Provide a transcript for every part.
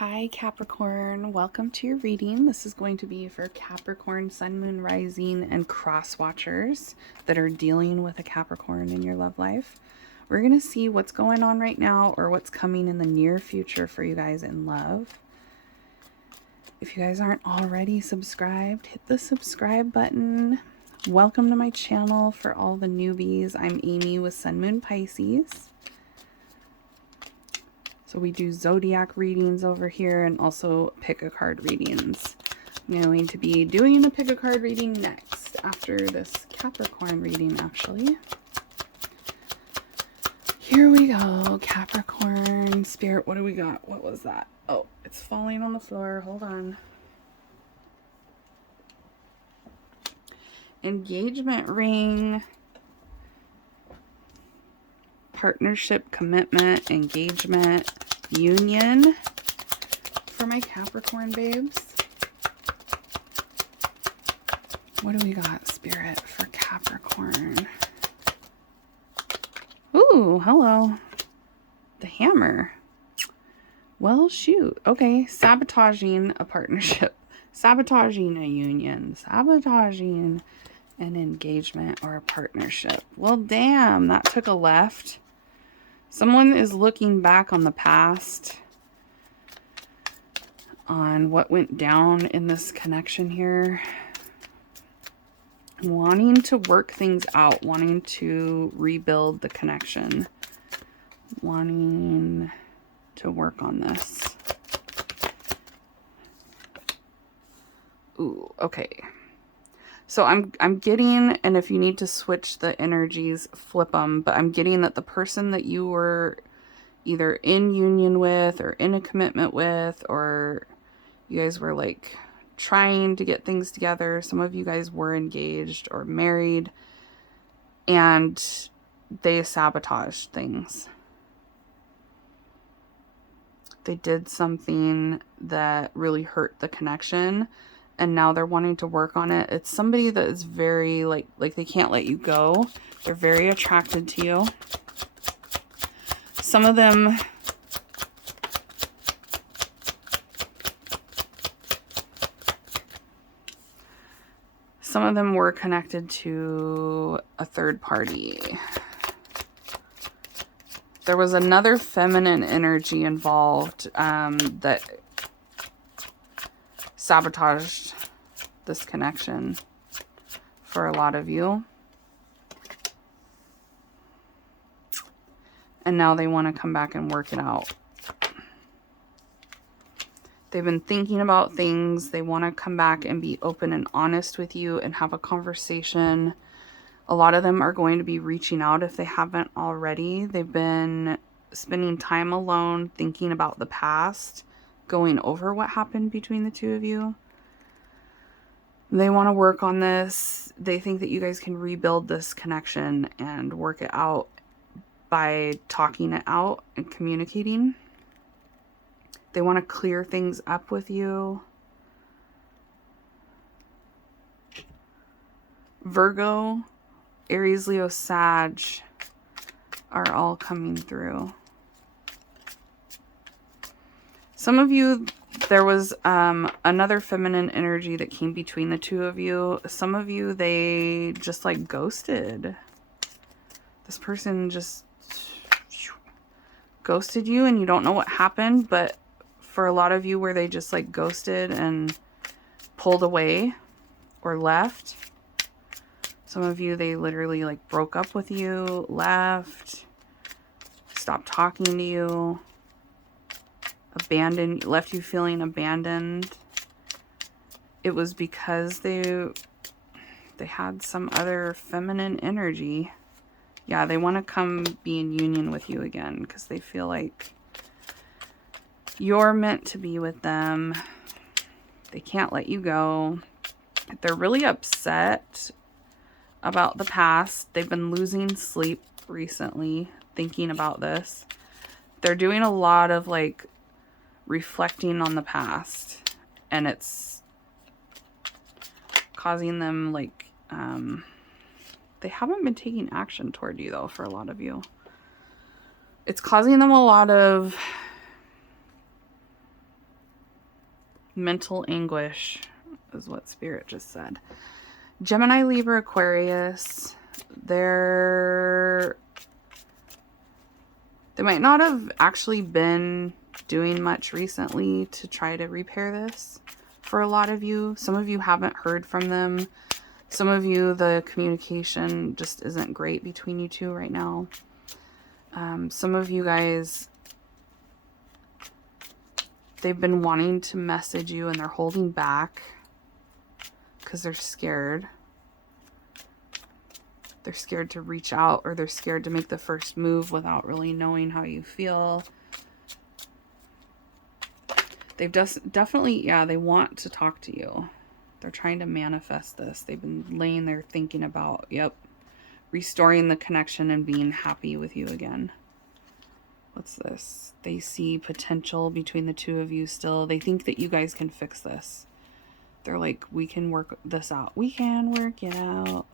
Hi Capricorn, welcome to your reading. This is going to be for Capricorn, Sun, Moon, Rising, and Cross Watchers that are dealing with a Capricorn in your love life. We're going to see what's going on right now or what's coming in the near future for you guys in love. If you guys aren't already subscribed, hit the subscribe button. Welcome to my channel for all the newbies. I'm Amy with Sun, Moon, Pisces. So we do zodiac readings over here and also pick a card readings. I'm going to be doing a pick a card reading next after this Capricorn reading, actually. Here we go, Capricorn, Spirit, what do we got? What was that? Oh, it's falling on the floor. Hold on. Engagement ring. Partnership, commitment, engagement, union for my Capricorn babes. What do we got, Spirit, for Capricorn? Ooh, hello. The hammer. Well, shoot. Okay, sabotaging a partnership, sabotaging a union, sabotaging an engagement or a partnership. Well, damn, that took a left. Someone is looking back on the past, on what went down in this connection here, wanting to work things out, wanting to rebuild the connection, wanting to work on this. Ooh, okay. So I'm getting, and if you need to switch the energies, flip them, but I'm getting that the person that you were either in union with or in a commitment with, or you guys were like trying to get things together. Some of you guys were engaged or married and they sabotaged things. They did something that really hurt the connection. And now they're wanting to work on it. It's somebody that is very, like they can't let you go. They're very attracted to you. Some of them, were connected to a third party. There was another feminine energy involved that sabotaged this connection for a lot of you. And now they want to come back and work it out. They've been thinking about things. They want to come back and be open and honest with you and have a conversation. A lot of them are going to be reaching out if they haven't already. They've been spending time alone, thinking about the past, going over what happened between the two of you. They want to work on this. They think that you guys can rebuild this connection and work it out by talking it out and communicating. They want to clear things up with you. Virgo, Aries, Leo, Sag are all coming through. Some of you, there was another feminine energy that came between the two of you. Some of you, they just like ghosted. This person just ghosted you and you don't know what happened, but for a lot of you where they just like ghosted and pulled away or left. Some of you, they literally like broke up with you, left, stopped talking to you, abandoned, left you feeling abandoned. It was because they had some other feminine energy. Yeah, they want to come be in union with you again because they feel like you're meant to be with them. They can't let you go. They're really upset about the past. They've been losing sleep recently thinking about this. They're doing a lot of like reflecting on the past, and it's causing them like they haven't been taking action toward you though for a lot of you. It's causing them a lot of Mental anguish is what Spirit just said. Gemini, Libra, Aquarius. They might not have actually been doing much recently to try to repair this for a lot of you. Some of you haven't heard from them. Some of you, the communication just isn't great between you two right now. Some of you guys, they've been wanting to message you and they're holding back because they're scared. They're scared to reach out, or they're scared to make the first move without really knowing how you feel. They've definitely, yeah, they want to talk to you. They're trying to manifest this. They've been laying there thinking about, yep, restoring the connection and being happy with you again. What's this? They see potential between the two of you still. They think that you guys can fix this. They're like, we can work this out. We can work it out.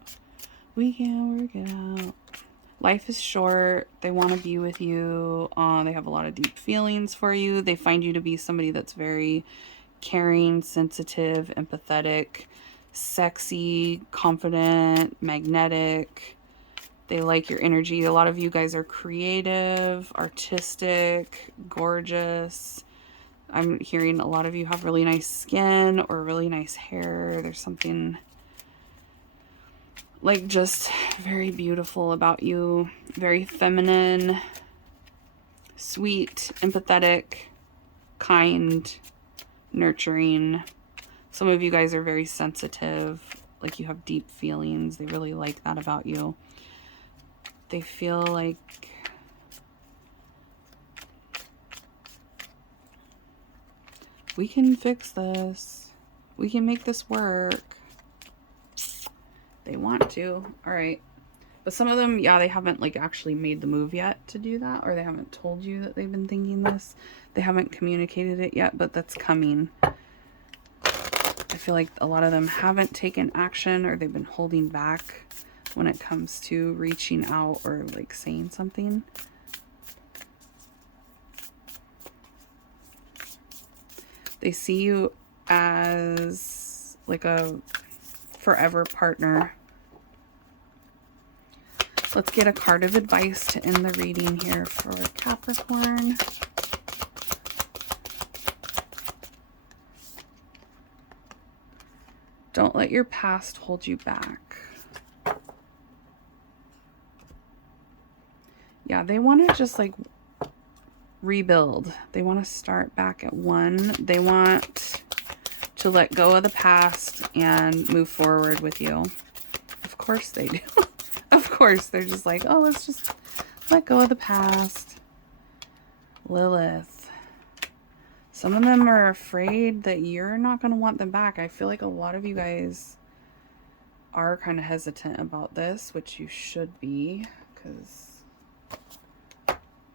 We can work it out. Life is short. They want to be with you. They have a lot of deep feelings for you. They find you to be somebody that's very caring, sensitive, empathetic, sexy, confident, magnetic. They like your energy. A lot of you guys are creative, artistic, gorgeous. I'm hearing a lot of you have really nice skin or really nice hair. There's something like just very beautiful about you. Very feminine, sweet, empathetic, kind, nurturing. Some of you guys are very sensitive, like you have deep feelings. They really like that about you. They feel like we can fix this. We can make this work. They want to. All right. But some of them, yeah, they haven't like actually made the move yet to do that, or they haven't told you that they've been thinking this. They haven't communicated it yet, but that's coming. I feel like a lot of them haven't taken action, or they've been holding back when it comes to reaching out or like saying something. They see you as like a forever partner. Let's get a card of advice to end the reading here for Capricorn. Don't let your past hold you back. Yeah, they want to just like rebuild. They want to start back at one. They want to let go of the past and move forward with you. Of course they do. Of course, they're just like, oh, let's just let go of the past. Lilith. Some of them are afraid that you're not going to want them back. I feel like a lot of you guys are kind of hesitant about this, which you should be, because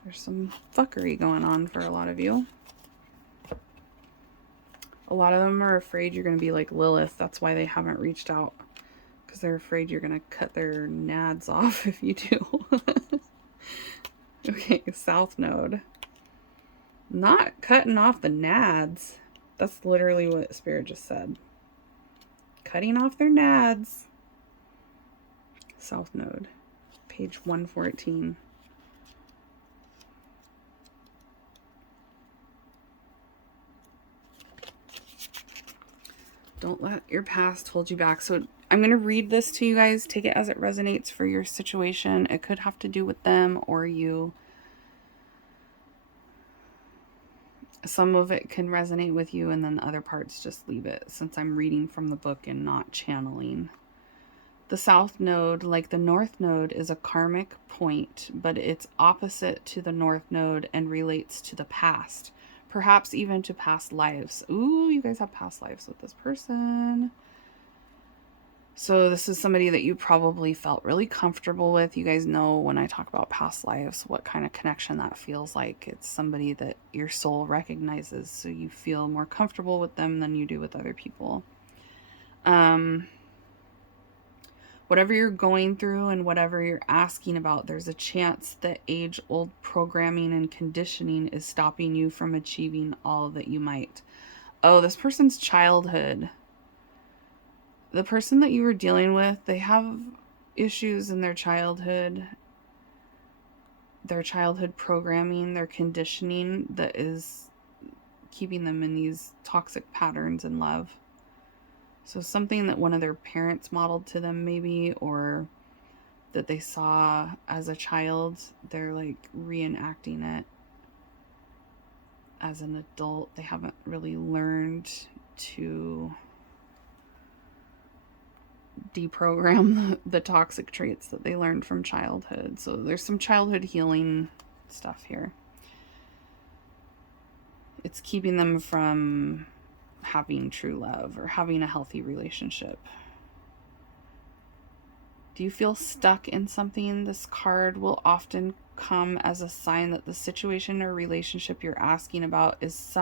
there's some fuckery going on for a lot of you. A lot of them are afraid you're going to be like Lilith. That's why they haven't reached out. Because they're afraid you're going to cut their nads off if you do. Okay, South Node. Not cutting off the nads. That's literally what Spirit just said. Cutting off their nads. South Node. Page 114. Don't let your past hold you back. So I'm going to read this to you guys. Take it as it resonates for your situation. It could have to do with them or you. Some of it can resonate with you, and then other parts just leave it, since I'm reading from the book and not channeling. The South Node, like the North Node, is a karmic point, but it's opposite to the North Node and relates to the past. Perhaps even to past lives. Ooh, you guys have past lives with this person. So this is somebody that you probably felt really comfortable with. You guys know when I talk about past lives, what kind of connection that feels like. It's somebody that your soul recognizes, so you feel more comfortable with them than you do with other people. Whatever you're going through and whatever you're asking about, there's a chance that age-old programming and conditioning is stopping you from achieving all that you might. Oh, this person's childhood. The person that you were dealing with, they have issues in their childhood programming, their conditioning that is keeping them in these toxic patterns in love. So something that one of their parents modeled to them maybe, or that they saw as a child, they're like reenacting it as an adult. They haven't really learned to deprogram the toxic traits that they learned from childhood. So there's some childhood healing stuff here. It's keeping them from having true love or having a healthy relationship. Do you feel stuck in something? This card will often come as a sign that the situation or relationship you're asking about is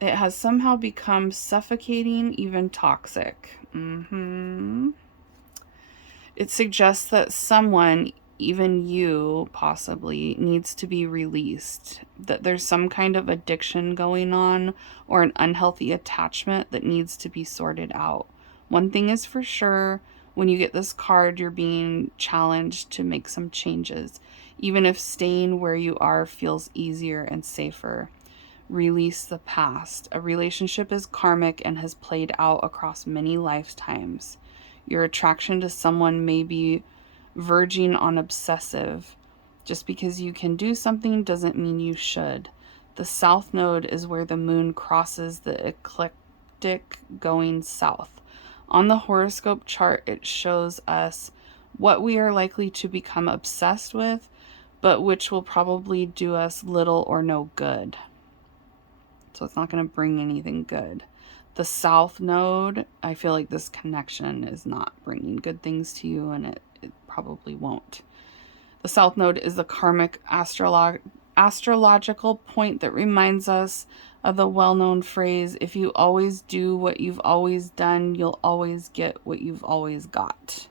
it has somehow become suffocating, even toxic. It suggests that someone, even you possibly, needs to be released, that there's some kind of addiction going on or an unhealthy attachment that needs to be sorted out. One thing is for sure, when you get this card, you're being challenged to make some changes, even if staying where you are feels easier and safer. Release the past. A relationship is karmic and has played out across many lifetimes. Your attraction to someone may be verging on obsessive. Just because you can do something doesn't mean you should. The south node is where the moon crosses the ecliptic going south. On the horoscope chart, it shows us what we are likely to become obsessed with, but which will probably do us little or no good. So it's not going to bring anything good. The south node, I feel like this connection is not bringing good things to you, and it probably won't. The south node is the karmic astrological point that reminds us of the well-known phrase, if you always do what you've always done, you'll always get what you've always got.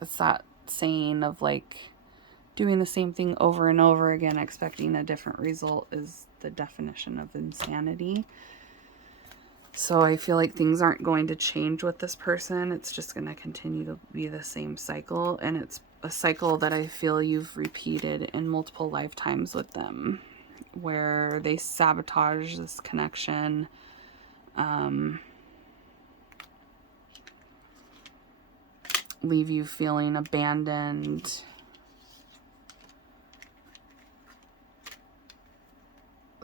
It's that saying of like doing the same thing over and over again, expecting a different result, is the definition of insanity. So I feel like things aren't going to change with this person. It's just going to continue to be the same cycle. And it's a cycle that I feel you've repeated in multiple lifetimes with them, where they sabotage this connection. Leave you feeling abandoned.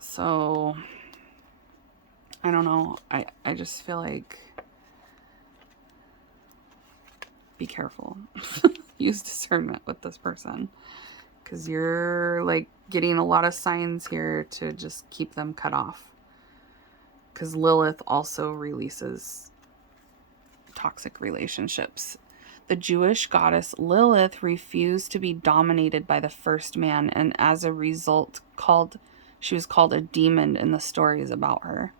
So I don't know. I just feel like be careful. Use discernment with this person, because you're like getting a lot of signs here to just keep them cut off, because Lilith also releases toxic relationships. The Jewish goddess Lilith refused to be dominated by the first man, and as a result she was called a demon in the stories about her.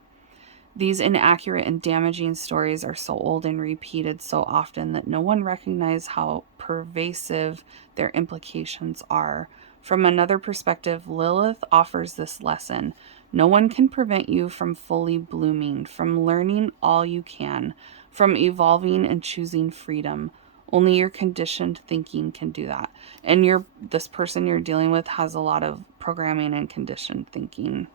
These inaccurate and damaging stories are so old and repeated so often that no one recognizes how pervasive their implications are. From another perspective, Lilith offers this lesson. No one can prevent you from fully blooming, from learning all you can, from evolving and choosing freedom. Only your conditioned thinking can do that. And this person you're dealing with has a lot of programming and conditioned thinking.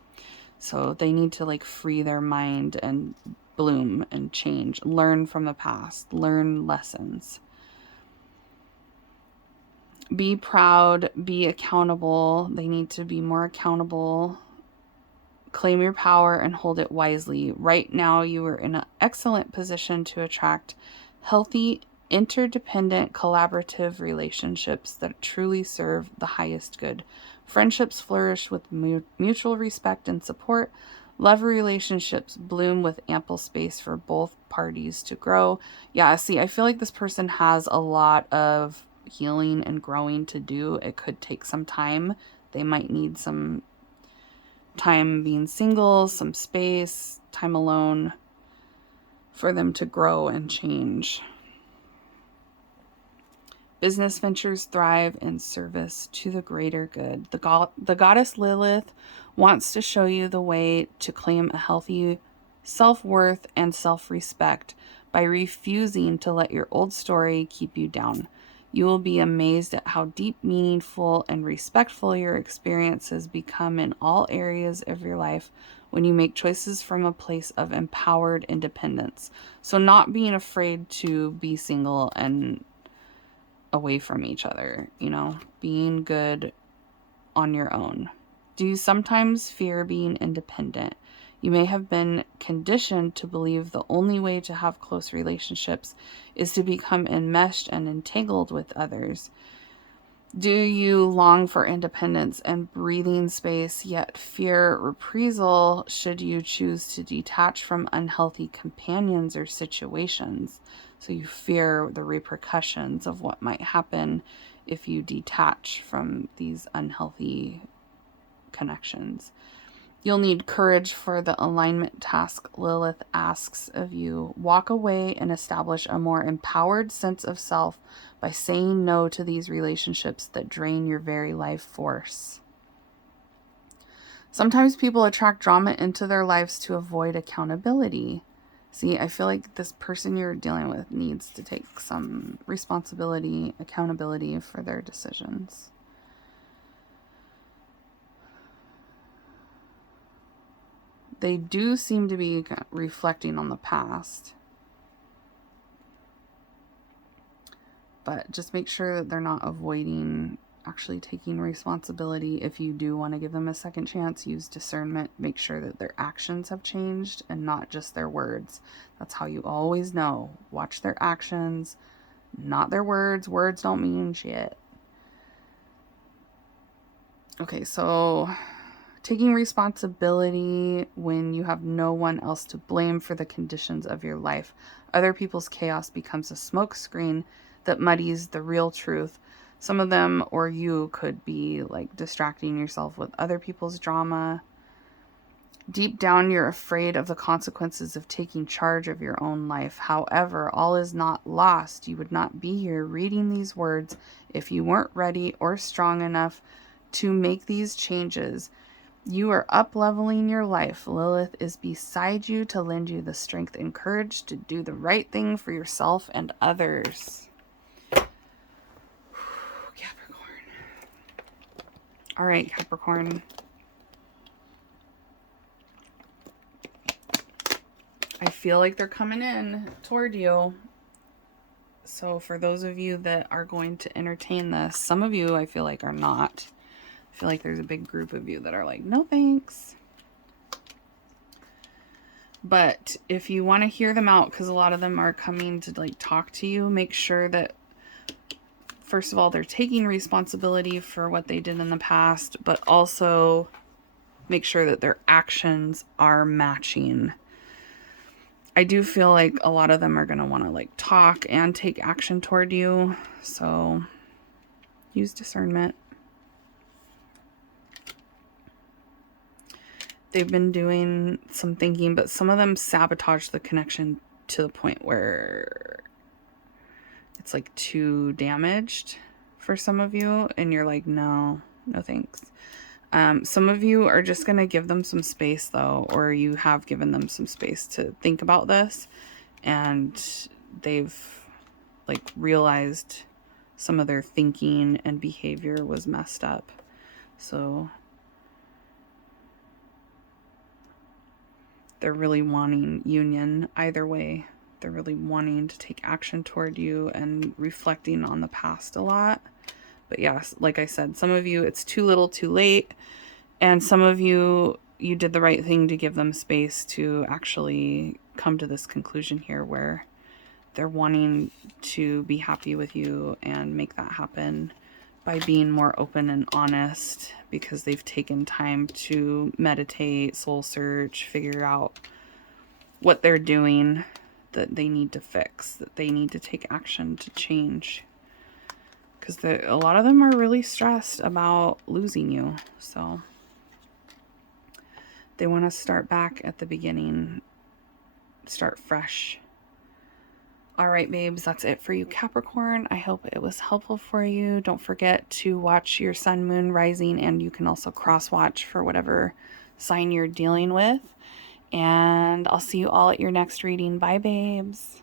So they need to like free their mind and bloom and change, learn from the past, learn lessons. Be proud, be accountable. They need to be more accountable. Claim your power and hold it wisely. Right now, you are in an excellent position to attract healthy, interdependent, collaborative relationships that truly serve the highest good. Friendships flourish with mutual respect and support. Love relationships bloom with ample space for both parties to grow. Yeah, see, I feel like this person has a lot of healing and growing to do. It could take some time. They might need some time being single, some space, time alone for them to grow and change. Business ventures thrive in service to the greater good. The goddess Lilith wants to show you the way to claim a healthy self-worth and self-respect by refusing to let your old story keep you down. You will be amazed at how deep, meaningful, and respectful your experiences become in all areas of your life when you make choices from a place of empowered independence. So not being afraid to be single and away from each other, you know, being good on your own. Do you sometimes fear being independent? You may have been conditioned to believe the only way to have close relationships is to become enmeshed and entangled with others. Do you long for independence and breathing space, yet fear reprisal should you choose to detach from unhealthy companions or situations? So you fear the repercussions of what might happen if you detach from these unhealthy connections. You'll need courage for the alignment task Lilith asks of you. Walk away and establish a more empowered sense of self by saying no to these relationships that drain your very life force. Sometimes people attract drama into their lives to avoid accountability. See, I feel like this person you're dealing with needs to take some responsibility, accountability for their decisions. They do seem to be reflecting on the past. But just make sure that they're not avoiding actually taking responsibility. If you do want to give them a second chance, use discernment. Make sure that their actions have changed and not just their words. That's how you always know. Watch their actions, not their words. Words don't mean shit. Okay, so taking responsibility when you have no one else to blame for the conditions of your life. Other people's chaos becomes a smokescreen that muddies the real truth. Some of them or you could be like distracting yourself with other people's drama. Deep down, you're afraid of the consequences of taking charge of your own life. However, all is not lost. You would not be here reading these words if you weren't ready or strong enough to make these changes. You are up-leveling your life. Lilith is beside you to lend you the strength and courage to do the right thing for yourself and others. Capricorn. All right, Capricorn. I feel like they're coming in toward you. So for those of you that are going to entertain this, some of you I feel like are not. I feel like there's a big group of you that are like, no thanks. But if you want to hear them out, because a lot of them are coming to like talk to you, make sure that first of all, they're taking responsibility for what they did in the past, but also make sure that their actions are matching. I do feel like a lot of them are going to want to like talk and take action toward you. So use discernment. They've been doing some thinking, but some of them sabotage the connection to the point where it's like too damaged for some of you. And you're like, no thanks. Some of you are just going to give them some space though, or you have given them some space to think about this and they've like realized some of their thinking and behavior was messed up. So they're really wanting union either way. They're really wanting to take action toward you and reflecting on the past a lot. But yes, like I said, some of you, it's too little too late. And some of you, you did the right thing to give them space to actually come to this conclusion here where they're wanting to be happy with you and make that happen by being more open and honest because they've taken time to meditate, soul search, figure out what they're doing that they need to fix, that they need to take action to change. Because a lot of them are really stressed about losing you. So they want to start back at the beginning, start fresh. All right, babes, that's it for you, Capricorn. I hope it was helpful for you. Don't forget to watch your sun, moon, rising, and you can also cross watch for whatever sign you're dealing with. And I'll see you all at your next reading. Bye, babes.